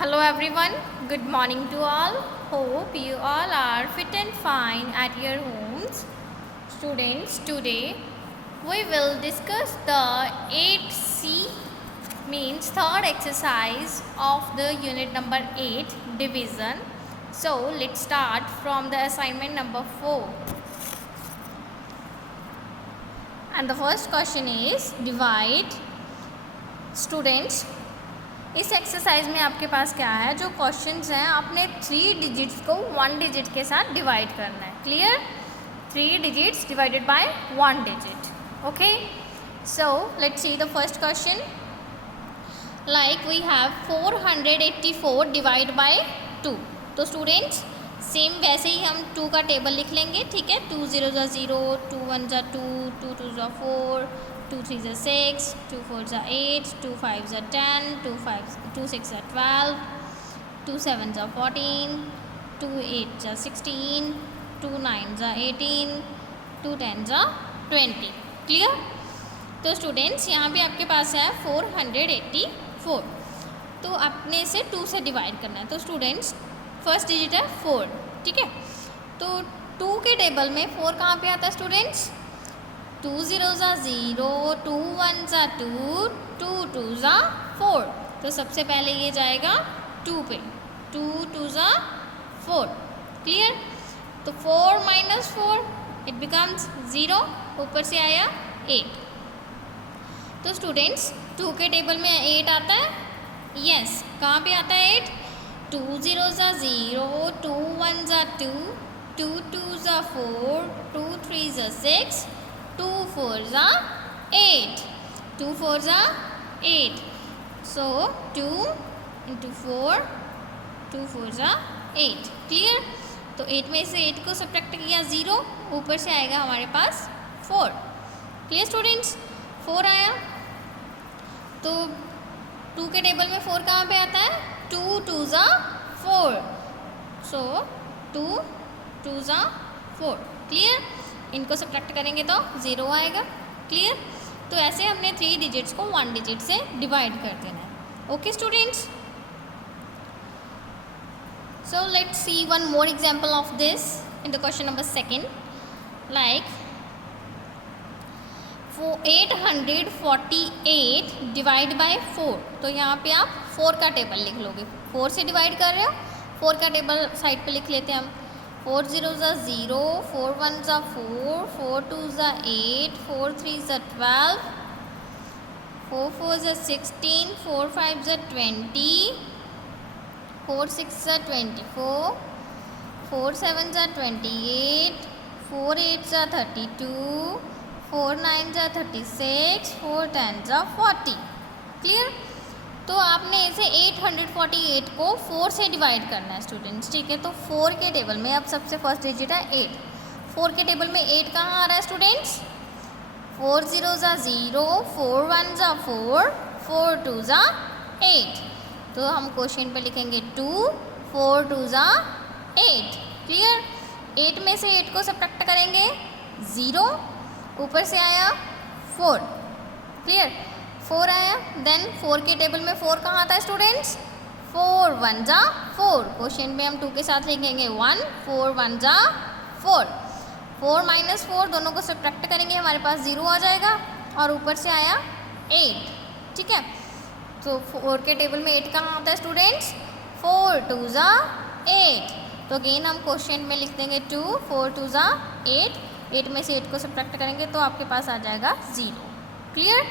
Hello everyone, good morning to all. Hope you all are fit and fine at your homes. Students, today we will discuss the 8C means third exercise of the unit number 8 division. So let's start from the assignment number 4. And the first question is divide. Students, इस exercise में आपके पास क्या है, जो questions हैं आपने 3 digits को 1 digit के साथ डिवाइड करना है. Clear? 3 digits divided by 1 digit. Okay, so let's see the first question. Like we have 484 divide by 2. तो स्टूडेंट्स सेम वैसे ही हम 2 का टेबल लिख लेंगे. ठीक है, 2 0 0, 2 1 2, 2 2 4, 2 3 6, 2 4 8, 2 5 10, 2 6 12, 2 7 14, 2 8 16, 2 9 18, 2 10 20. क्लियर? तो स्टूडेंट्स यहाँ पे आपके पास है 484. तो आपने इसे 2 से डिवाइड करना है. तो स्टूडेंट्स फर्स्ट डिजिट है 4. ठीक है, तो 2 के टेबल में 4 कहाँ पे आता है स्टूडेंट्स? 2 0 0, 2 1 2, 2 2 4. तो सबसे पहले ये जाएगा 2 पे. 2 2 4. क्लियर? तो 4 - 4 इट बिकम्स 0. ऊपर से आया 8. तो स्टूडेंट्स 2 के टेबल में 8 आता है. यस, कहाँ पे आता है 8? 2 0 0, 2 1 2, 2 2 4, 2 3 6, 2 4 8. 2 4 8. So 2 into 4, 2 4 8. क्लियर? तो 8 में से 8 को सब्ट्रैक्ट किया 0. ऊपर से आएगा हमारे पास 4. Clear students? 4 आया. तो 2 के टेबल में 4 कहाँ पे आता है? 2 2 4. सो 2 2 4. क्लियर? इनको सब्ट्रैक्ट करेंगे तो 0 आएगा. क्लियर? तो ऐसे हमने 3 डिजिट्स को 1 डिजिट से डिवाइड कर देना है. Okay students, so let's C one more example of this in the question number 2. Like 848 divide by 4. तो यहाँ पे आप 4 का टेबल लिख लोगे. 4 से डिवाइड कर रहे हो, 4 का टेबल साइड पे लिख लेते हैं हम. 4 0 0, 4 1 4, 4 2 8, 4 3 12, 4 4 16, 4 5 20, 4 6 24, 4 7 28, 4 8 32, 4 9 36, 4 10 40. क्लियर? तो आपने इसे 848 को 4 से डिवाइड करना है स्टूडेंट्स. ठीक है, तो 4 के टेबल में अब सबसे फर्स्ट डिजिट है 8. 4 के टेबल में 8 कहाँ आ रहा है स्टूडेंट्स? 4 0 0, 4 1 4, 4 2 8. तो हम क्वेश्चन पे लिखेंगे 2, 4 2 8. क्लियर? 8 में से 8 को सब्ट्रैक्ट करेंगे 0. ऊपर से आया 4. क्लियर? 4 आया. देन 4 के टेबल में 4 कहाँ आता है स्टूडेंट्स? 4 1 4. क्वेश्चन में हम 2 के साथ लिखेंगे 1. 4 1 4. 4 - 4 दोनों को सब्ट्रैक्ट करेंगे, हमारे पास 0 आ जाएगा. और ऊपर से आया 8. ठीक है, तो 4 के टेबल में 8 कहाँ आता है स्टूडेंट्स? 4 2 8. तो अगेन हम क्वेश्चन में लिख देंगे 2. 4 2 8. 8 में से 8 को सब्ट्रैक्ट करेंगे तो आपके पास आ जाएगा 0. Clear?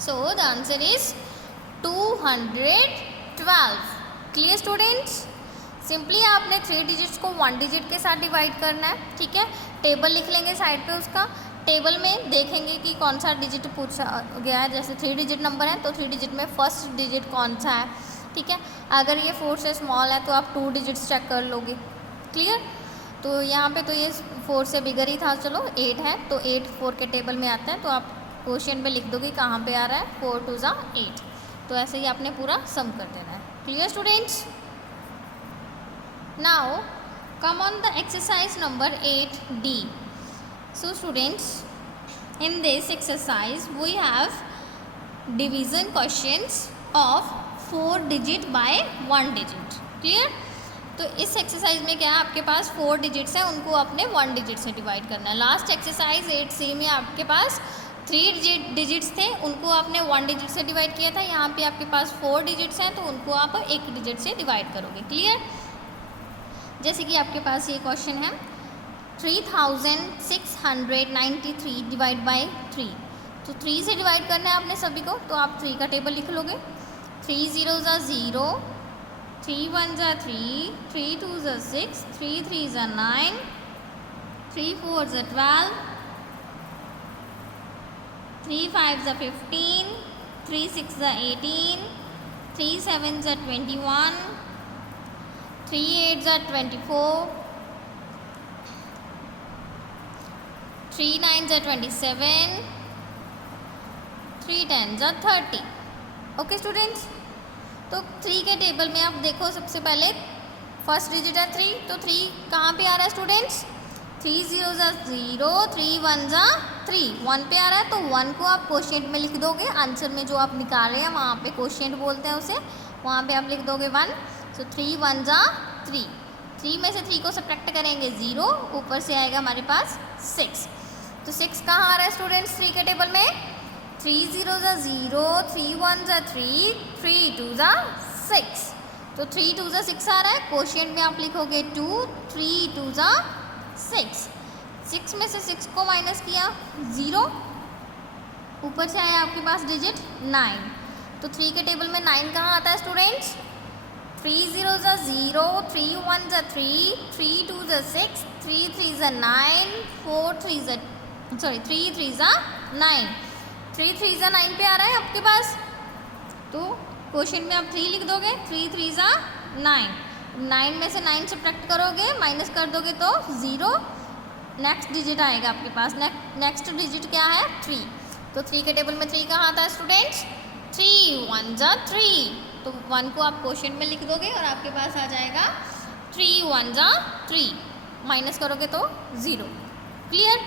So the answer is 212. Clear students? Simply आपने 3 डिजिट्स को 1 डिजिट के साथ डिवाइड करना है. ठीक है, टेबल लिख लेंगे साइड पे. उसका टेबल में देखेंगे कि कौन सा डिजिट पूछा गया है. जैसे 3 डिजिट नंबर है तो 3 डिजिट में फर्स्ट डिजिट कौन सा है. ठीक है, अगर ये 4 से स्मॉल है तो आप 2 डिजिट्स चेक कर लोगे. क्लियर? तो यहाँ पे तो ये 4 से बिगर ही था. चलो 8 है तो 8 4 के टेबल में आता है. तो आप क्वेश्चन पे लिख दोगे कहाँ पे आ रहा है. 4 2 8. तो ऐसे ही आपने पूरा सम कर देना है. Clear students? Now come on the exercise number 8D. So students, in this exercise we have division questions of 4 digit bye 1 digit. Clear? तो इस एक्सरसाइज में क्या है, आपके पास 4 डिजिट्स हैं, उनको आपने 1 डिजिट से डिवाइड करना है। लास्ट एक्सरसाइज 8C में आपके पास 3 डिजिट्स थे, उनको आपने 1 डिजिट से डिवाइड किया था। यहाँ पे आपके पास 4 डिजिट्स हैं, तो उनको आप 1 डिजिट से डिवाइड करोगे। क्लियर? जैसे कि आपके पास ये क्वेश्चन है 3693 डिवाइड बाई 3। तो 3 से डिवाइड करना है आपने सभी को, तो आप 3 का टेबल लिख लोगे। 3 0 0, 3 1 3, 3 2 6, 3 3 9, 3 4 12, 3 5 15, 3 6 18, 3 7 21, 3 8 24, 3 9 27, 3 10 30। ओके स्टूडेंट्स, तो 3 के टेबल में आप देखो, सबसे पहले फर्स्ट डिजिट है 3, तो 3 कहाँ पे आ रहा है स्टूडेंट्स? 3 0 0, 3 1 3, 1 पे आ रहा है, तो 1 को आप कोशिएंट में लिख दोगे। आंसर में जो आप निकाल रहे हैं वहाँ पे कोशिएंट बोलते हैं उसे, वहाँ पे आप लिख दोगे 1। तो 3 1 3, 3 में से 3 को सब्ट्रैक्ट करेंगे 0, ऊपर से आएगा हमारे पास 6। तो 6 कहाँ आ रहा है स्टूडेंट्स 3 के टेबल में? 3 0 0, 3 1 3, 3 2 6। तो 3 2 6 आ रहा है, कोशिएंट में आप लिखोगे 2, 3 2 6। 6 में से 6 को माइनस किया 0, ऊपर से आया आपके पास डिजिट 9। तो 3 के टेबल में 9 कहाँ आता है स्टूडेंट्स? 3 0 0, 3 1 3, 3 2 6, 3 3 9, 3 3 9, 3 3 9 पे आ रहा है आपके पास। तो क्वेश्चन में आप 3 लिख दोगे, 3 3 9, 9 में से 9 सब्ट्रैक्ट करोगे, माइनस कर दोगे तो 0, नेक्स्ट डिजिट आएगा आपके पास। नेक्स्ट डिजिट क्या है? 3। तो 3 के टेबल में 3 कहाँ आता है स्टूडेंट्स? 3 1 3, तो 1 को आप क्वेश्चन में लिख दोगे और आपके पास आ जाएगा 3 1 3, माइनस करोगे तो 0। क्लियर?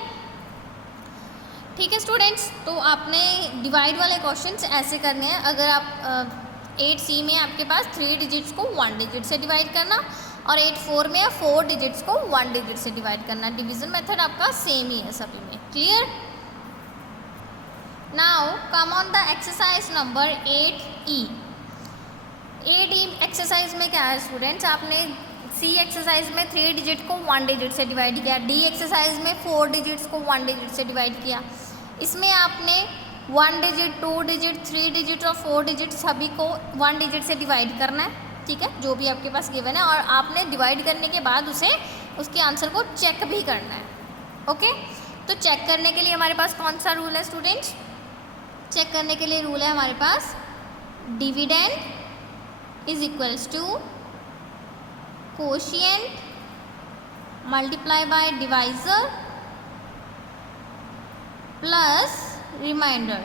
ठीक है स्टूडेंट्स, तो आपने डिवाइड वाले क्वेश्चंस ऐसे करने हैं। अगर आप 8C में आपके पास 3 डिजिट्स को 1 डिजिट से डिवाइड करना, और 8 4 में 4 डिजिट्स को 1 डिजिट से डिवाइड करना। डिवीजन मेथड आपका सेम ही है सभी में। Clear? Now come on the exercise number 8E। 8E exercise में क्या है स्टूडेंट्स, आपने C एक्सरसाइज में 3 डिजिट को 1 डिजिट से डिवाइड किया, D एक्सरसाइज में 4 डिजिट्स को 1 डिजिट से डिवाइड किया। इसमें आपने 1 डिजिट, 2 डिजिट, 3 डिजिट और 4 डिजिट सभी को 1 डिजिट से डिवाइड करना है। ठीक है, जो भी आपके पास गिवन है, और आपने डिवाइड करने के बाद उसके आंसर को चेक भी करना है। ओके, तो चेक करने के लिए हमारे पास कौन सा रूल है स्टूडेंट्स? चेक करने के लिए रूल है हमारे पास dividend is equals to quotient multiply by divisor plus remainder.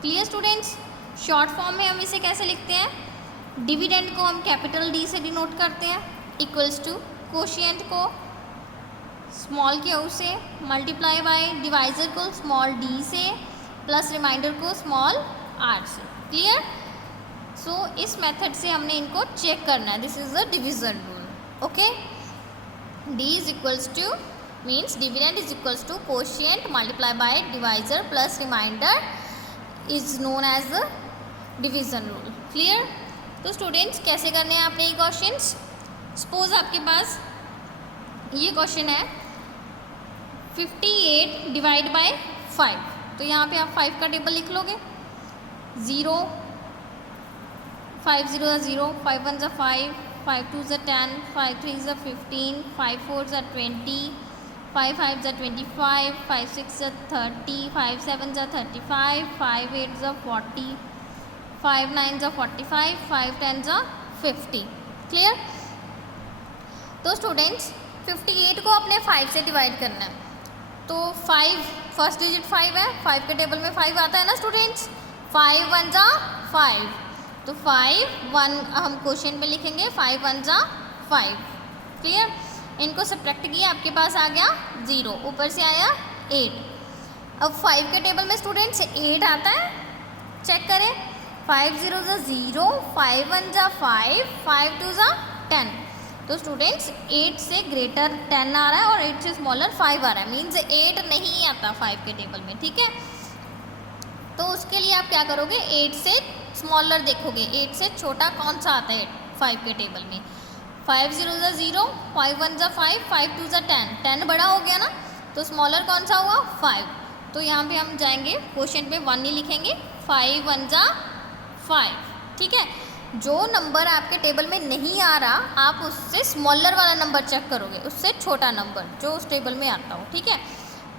Clear students? Short form में हम इसे कैसे लिखते हैं? डिविडेंड को हम कैपिटल D से डिनोट करते हैं, इक्वल्स टू कोशिएंट को स्मॉल Q से, मल्टीप्लाई बाय डिवाइजर को स्मॉल d से, प्लस रिमाइंडर को स्मॉल r से। क्लियर? सो इस मेथड से हमने इनको चेक करना है। This is the division rule. Okay, D is equals to means dividend is equals to quotient multiply by divisor plus remainder is known as the division rule. Clear? तो students कैसे करने हैं आपने ये क्वेश्चंस? सपोज आपके पास ये question है 58 divide by 5, तो यहाँ पे आप 5 का टेबल लिख लोगे। 0 5 0 0, 5 1 5, 5 2 10, 5 3 15, 5 4 20, 5 5 25, 5 6 30, 5 7 35, 5 8 40, 5 9 45, 5 10 50। क्लियर? तो स्टूडेंट्स 58 को अपने 5 से डिवाइड करना है, तो 5 फर्स्ट डिजिट 5 है, 5 के टेबल में 5 आता है ना स्टूडेंट्स। 5 1 5, तो 5 1 हम क्वेश्चन में लिखेंगे 5 1 5। क्लियर? इनको सब्ट्रैक्ट किया, आपके पास आ गया 0, ऊपर से आया 8। अब 5 के टेबल में स्टूडेंट्स 8 आता है, चेक करें, 5 0 ज़ा 0, 5 1 ज़ा 5, 5 2 ज़ा 10। तो स्टूडेंट्स 8 से ग्रेटर 10 आ रहा है और 8 से स्मॉलर 5 आ रहा है, मीन्स 8 नहीं आता 5 के टेबल में, ठीक है। तो उसके लिए आप क्या करोगे, 8 से स्मॉलर देखोगे, 8 से छोटा कौन सा आता है 5 के टेबल में। 5 0 ज़ा 0, 5 1 ज़ा 5, 5 2 ज़ा 10, 10 बड़ा हो गया ना, तो स्मॉलर कौन सा हुआ 5। तो यहाँ पे हम जाएंगे क्वेश्चन पे 1 नहीं लिखेंगे, 5 1 ज़ा 5, ठीक है। जो नंबर आपके टेबल में नहीं आ रहा, आप उससे स्मॉलर वाला नंबर चेक करोगे, उससे छोटा नंबर जो उस टेबल में आता हो, ठीक है।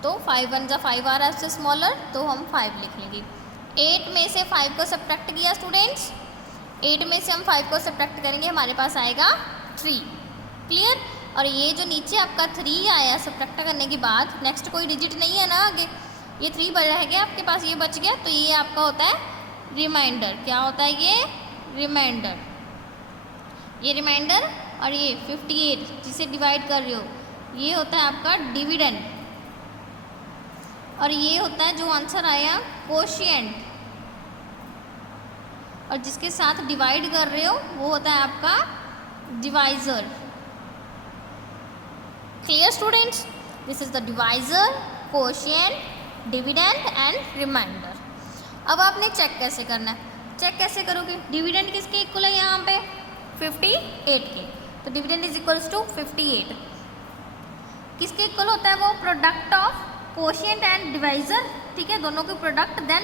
तो 5 1 ज़ा 5 आ रहा है उससे स्मॉलर, तो हम 5 लिख लेंगे। 8 में से 5 को सब्ट्रैक्ट किया स्टूडेंट्स, 8 में से हम 5 को सब्ट्रैक्ट करेंगे, हमारे पास आएगा 3, क्लियर। और ये जो नीचे आपका 3 आया सब्ट्रैक्ट करने के बाद, नेक्स्ट कोई डिजिट नहीं है ना आगे, ये 3 रह गया आपके पास, ये बच गया, तो ये आपका होता है रिमाइंडर। क्या होता है ये रिमाइंडर, ये रिमाइंडर। और ये 58 जिसे डिवाइड कर रहे हो, ये होता है आपका डिविडेंड। और ये होता है जो आंसर आया कोशिएंट, और जिसके साथ डिवाइड कर रहे हो वो होता है आपका divisor. Clear students, this is the divisor, quotient, dividend and remainder. अब आपने चेक कैसे करना है, चेक कैसे करोगे, डिविडेंड किसके इक्वल है यहाँ पे 58 के, तो डिविडेंड इज इक्वल्स टू 58। किसके इक्वल होता है वो, product of quotient and divisor, ठीक है, दोनों के प्रोडक्ट, देन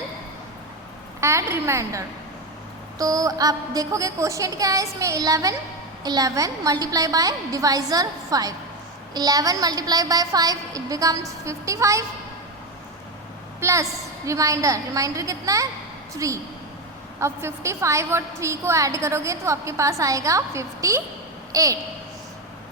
ऐड रिमाइंडर। तो आप देखोगे कोशिएंट क्या है इसमें 11, 11 multiply by divisor 5, 11 multiply by 5 it becomes 55, plus remainder, remainder कितना है 3। अब 55 और 3 को ऐड करोगे तो आपके पास आएगा 58।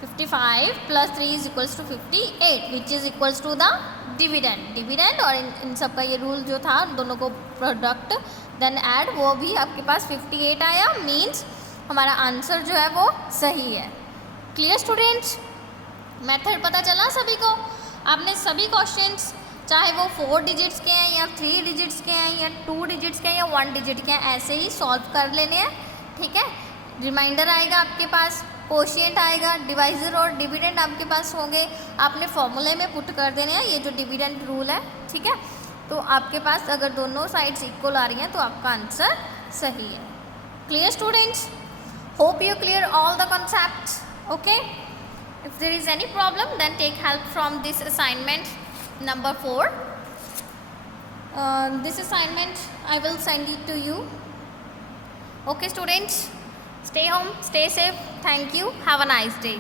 55 plus 3 is equals to 58 which is equals to the dividend. Dividend और इन सब का ये रूल जो था, दोनों को प्रोडक्ट देन ऐड, वो भी आपके पास 58 आया, मीन्स हमारा आंसर जो है वो सही है। क्लियर स्टूडेंट्स, मेथड पता चला सभी को। आपने सभी क्वेश्चंस, चाहे वो 4 डिजिट्स के हैं या 3 डिजिट्स के हैं या 2 डिजिट्स के हैं या 1 डिजिट के हैं, ऐसे ही सॉल्व कर लेने हैं, ठीक है। रिमाइंडर आएगा आपके पास, कोशिएंट आएगा, डिवाइज़र और डिविडेंड आपके पास होंगे, आपने फॉर्मूले में पुट कर देने हैं, ये जो डिविडेंड रूल है, ठीक है। तो आपके पास अगर दोनों साइड्स इक्वल आ रही हैं तो आपका आंसर सही है। Clear students, hope you clear all the concepts, okay. If there is any problem then take help from this assignment number 4. This assignment I will send it to you. Okay students, stay home, stay safe. Thank you. Have a nice day.